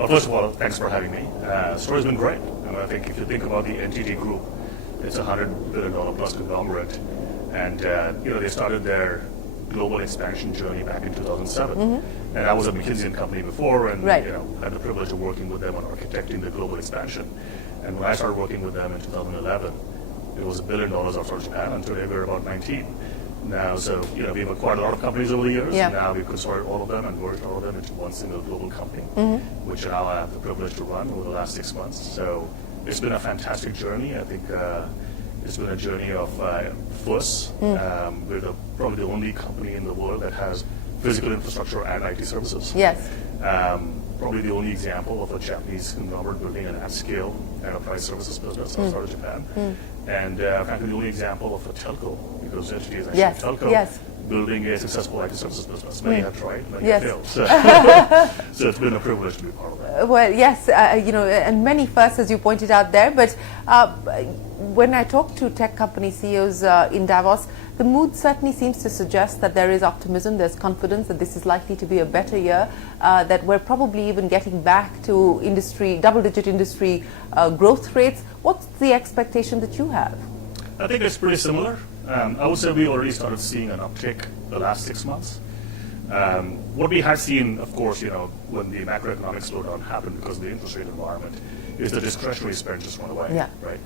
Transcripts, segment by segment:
Well, first of all, thanks for having me. The story's been great. And I think if you think about the NTT group, it's a $100 billion plus conglomerate. And, they started their global expansion journey back in 2007. And I was a McKinsey company before and, had the privilege of working with them on architecting the global expansion. And when I started working with them in 2011, it was $1 billion outside Japan, and today we're about 19. Now, so, we've acquired a lot of companies over the years, and now we've consolidated all of them and merged all of them into one single global company, which now I have the privilege to run over the last 6 months. So it's been a fantastic journey. I think it's been a journey of firsts. We're probably the only company in the world that has physical infrastructure and IT services. Yes. Probably the only example of a Japanese conglomerate building an at-scale enterprise services business outside of Japan. And frankly, the only example of a telco, because NTT is actually a telco, building a successful IT services business. Many have tried, many have failed. So it's been a privilege to be part of that. Well, yes, and many firsts, as you pointed out there. But when I talk to tech company CEOs in Davos, the mood certainly seems to suggest that there is optimism, there's confidence that this is likely to be a better year, that we're probably even getting back to double-digit industry growth rates. What's the expectation that you have? I think it's pretty similar. I would say we already started seeing an uptick the last 6 months. What we had seen, of course, when the macroeconomic slowdown happened because of the interest rate environment, is the discretionary spend just went away, right?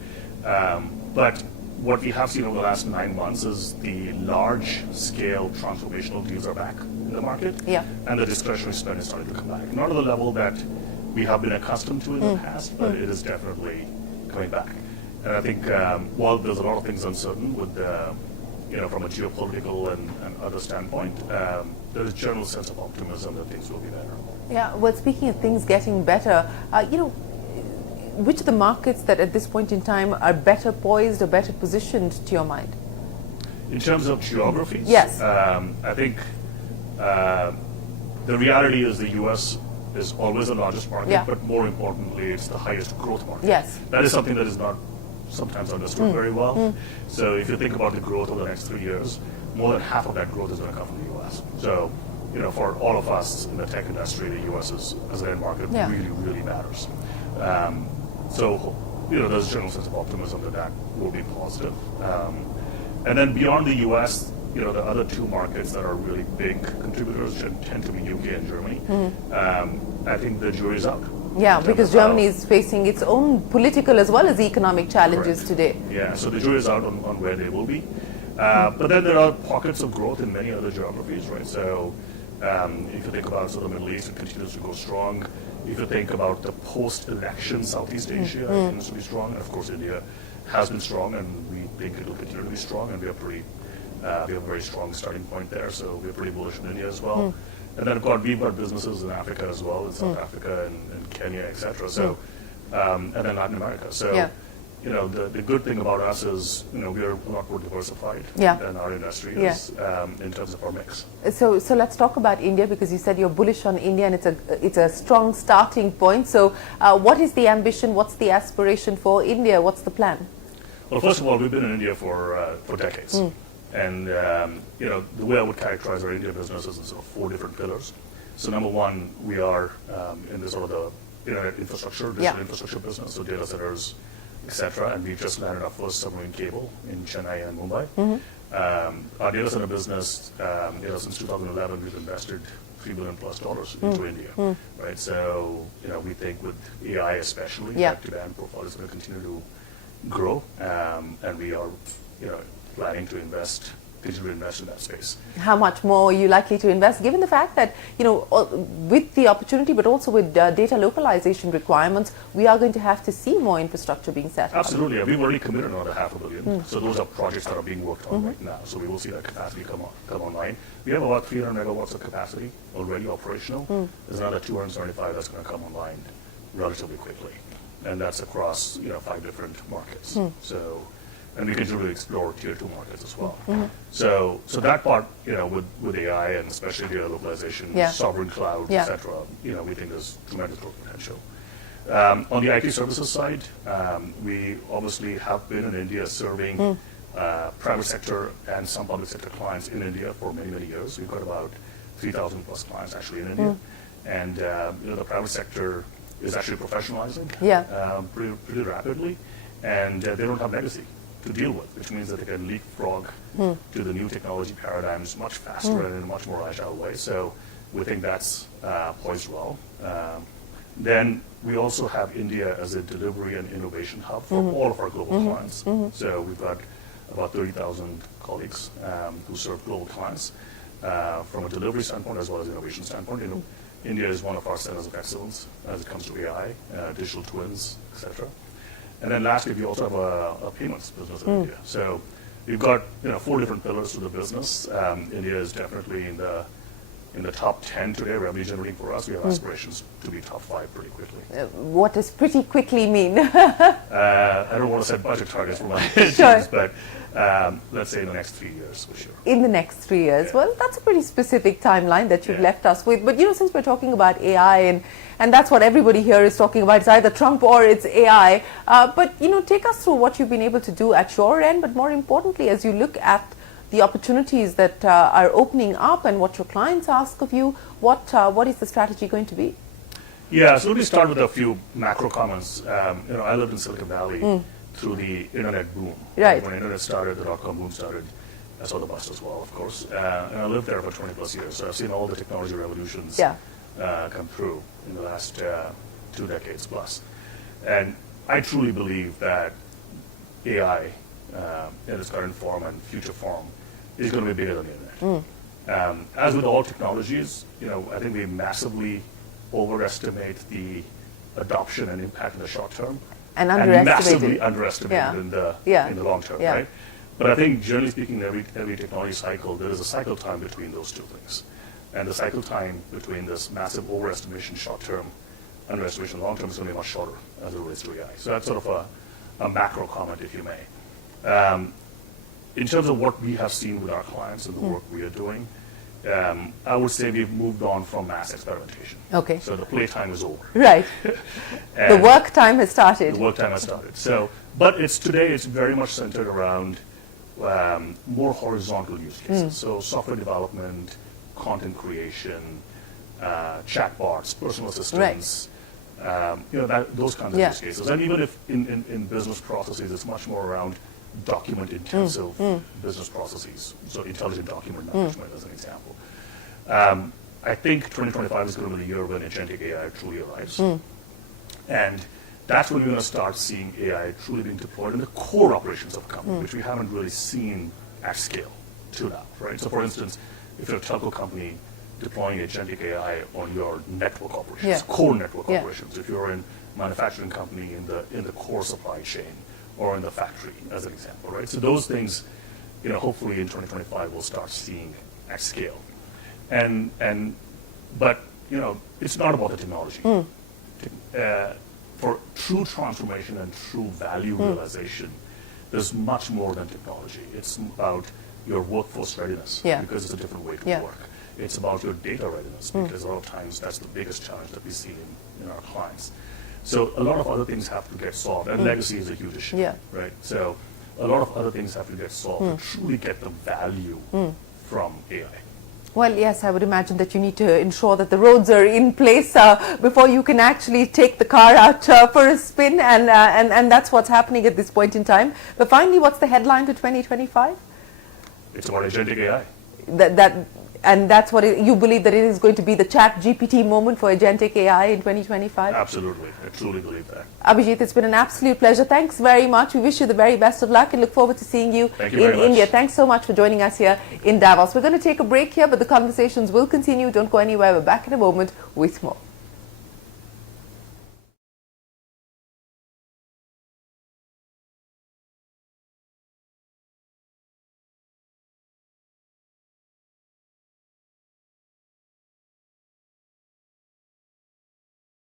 But what we have seen over the last 9 months is the large-scale transformational deals are back in the market, and the discretionary spend is starting to come back. Not at the level that we have been accustomed to in the past, but it is definitely coming back. And I think while there's a lot of things uncertain with, from a geopolitical and other standpoint, there's a general sense of optimism that things will be better. Yeah, well, speaking of things getting better, which of the markets that at this point in time are better poised or better positioned to your mind? In terms of geographies? Yes. I think the reality is the U.S. is always the largest market, but more importantly, it's the highest growth market. Yes. That is something that is not sometimes understood very well. So if you think about the growth over the next 3 years, more than half of that growth is going to come from the U.S. So, for all of us in the tech industry, the U.S. as an end market really, really matters. So, there's a general sense of optimism that will be positive. And then beyond the U.S., the other two markets that are really big contributors tend to be UK and Germany. I think the jury's out. Yeah, because Germany is facing its own political as well as economic challenges today. Yeah, so the jury is out on where they will be. But then there are pockets of growth in many other geographies, right? So if you think about the Middle East, it continues to go strong. If you think about the post-election Southeast Asia, it continues to be strong. And of course, India has been strong, and we think it will continue to be strong. And we have a very strong starting point there, so we're pretty bullish in India as well. And then, we've got businesses in Africa as well, in South Africa and Kenya, etc. So, and then Latin America. So, the good thing about us is, we are a lot more diversified than our industry is in terms of our mix. So let's talk about India, because you said you're bullish on India, and it's a strong starting point. So, what is the ambition? What's the aspiration for India? What's the plan? Well, first of all, we've been in India for decades. And, the way I would characterize our India business is in sort of 4 different pillars. So number one, we are in the sort of the internet infrastructure, digital infrastructure business, so data centers, etc. And we've just landed our first submarine cable in Chennai and Mumbai. Our data center business, since 2011, we've invested $3 billion plus into India, right? So, we think with AI especially, that demand profile is going to continue to grow, and we are, planning to continue to invest in that space. How much more are you likely to invest, given the fact that, with the opportunity, but also with data localization requirements, we are going to have to see more infrastructure being set up? Absolutely. We've already committed another $500 million. So those are projects that are being worked on right now. So we will see that capacity come online. We have about 300 megawatts of capacity already operational. There's another 275 that's going to come online relatively quickly. And that's across, 5 different markets. And we continue to explore tier 2 markets as well. So that part, with AI and especially data localization, sovereign cloud, etc., we think there's tremendous growth potential. On the IT services side, we obviously have been in India serving private sector and some public sector clients in India for many, many years. We've got about 3,000 plus clients actually in India. And the private sector is actually professionalizing pretty rapidly, and they don't have legacy to deal with, which means that they can leapfrog to the new technology paradigms much faster and in a much more agile way. So we think that's poised well. Then we also have India as a delivery and innovation hub for all of our global clients. So we've got about 30,000 colleagues who serve global clients from a delivery standpoint as well as innovation standpoint. You know, India is one of our centers of excellence as it comes to AI, digital twins, etc. And then lastly, we also have a payments business in India. So we've got 4 different pillars to the business. India is definitely in the top 10 today, revenue generating for us. We have aspirations to be top 5 pretty quickly. What does pretty quickly mean? I don't want to set budget targets for my teams, but let's say in the next 3 years for sure. In the next 3 years. Yeah. Well, that's a pretty specific timeline that you've left us with. But since we're talking about AI and that's what everybody here is talking about, it's either Trump or it's AI. But take us through what you've been able to do at your end, but more importantly, as you look at the opportunities that are opening up and what your clients ask of you, what is the strategy going to be? Yeah, so let me start with a few macro comments. I lived in Silicon Valley through the internet boom. Right. When the internet started, the dot-com boom started, I saw the bust as well, of course. And I lived there for 20 plus years, so I've seen all the technology revolutions come through in the last 2 decades plus. And I truly believe that AI in its current form and future form is going to be bigger than the internet. As with all technologies, I think we massively overestimate the adoption and impact in the short term, and massively underestimate it in the long term, right? But I think, generally speaking, every technology cycle, there is a cycle time between those two things, and the cycle time between this massive overestimation short term, underestimation long term is going to be much shorter as it relates to AI. So that's sort of a macro comment, if you may. In terms of what we have seen with our clients and the work we are doing, I would say we've moved on from mass experimentation. Okay. So the playtime is over. Right. The work time has started. The work time has started. So, but today it's very much centered around more horizontal use cases. So software development, content creation, chatbots, personal assistants, those kinds of use cases. And even if in business processes, it's much more around document-intensive business processes, so intelligent document management as an example. I think 2025 is going to be the year when agentic AI truly arrives. And that's when we're going to start seeing AI truly being deployed in the core operations of a company, which we haven't really seen at scale to now, right? So for instance, if you're a telco company deploying agentic AI on your network operations, core network operations, if you're in a manufacturing company in the core supply chain, or in the factory, as an example, right? So those things, hopefully in 2025 we'll start seeing at scale. But it's not about the technology. For true transformation and true value realization, there's much more than technology. It's about your workforce readiness, because it's a different way to work. It's about your data readiness, because a lot of times that's the biggest challenge that we see in our clients. So a lot of other things have to get solved, and legacy is a huge issue, right? So a lot of other things have to get solved to truly get the value from AI. Well, yes, I would imagine that you need to ensure that the roads are in place before you can actually take the car out for a spin, and that's what's happening at this point in time. But finally, what's the headline to 2025? It's about agentic AI. And that's what you believe that it is going to be the chat GPT moment for agentic AI in 2025? Absolutely. I truly believe that. Abhijit, it's been an absolute pleasure. Thanks very much. We wish you the very best of luck and look forward to seeing you in India. Thanks so much for joining us here in Davos. We're going to take a break here, but the conversations will continue. Don't go anywhere. We're back in a moment with more.